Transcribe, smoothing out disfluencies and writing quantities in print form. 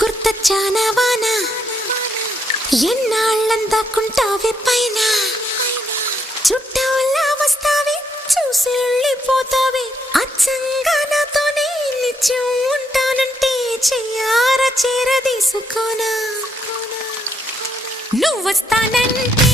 గుర్తొచ్చానా వాన ఎన్నాళ్ళందాకుంటావే పైన చుట్టూలా వస్తావే చూసి వెళ్ళిపోతావే అచ్చంగా నాతోనే నిత్యం ఉంటానంటే చెయ్యార చేరదీసుకోనా నువ్వు వస్తానంటే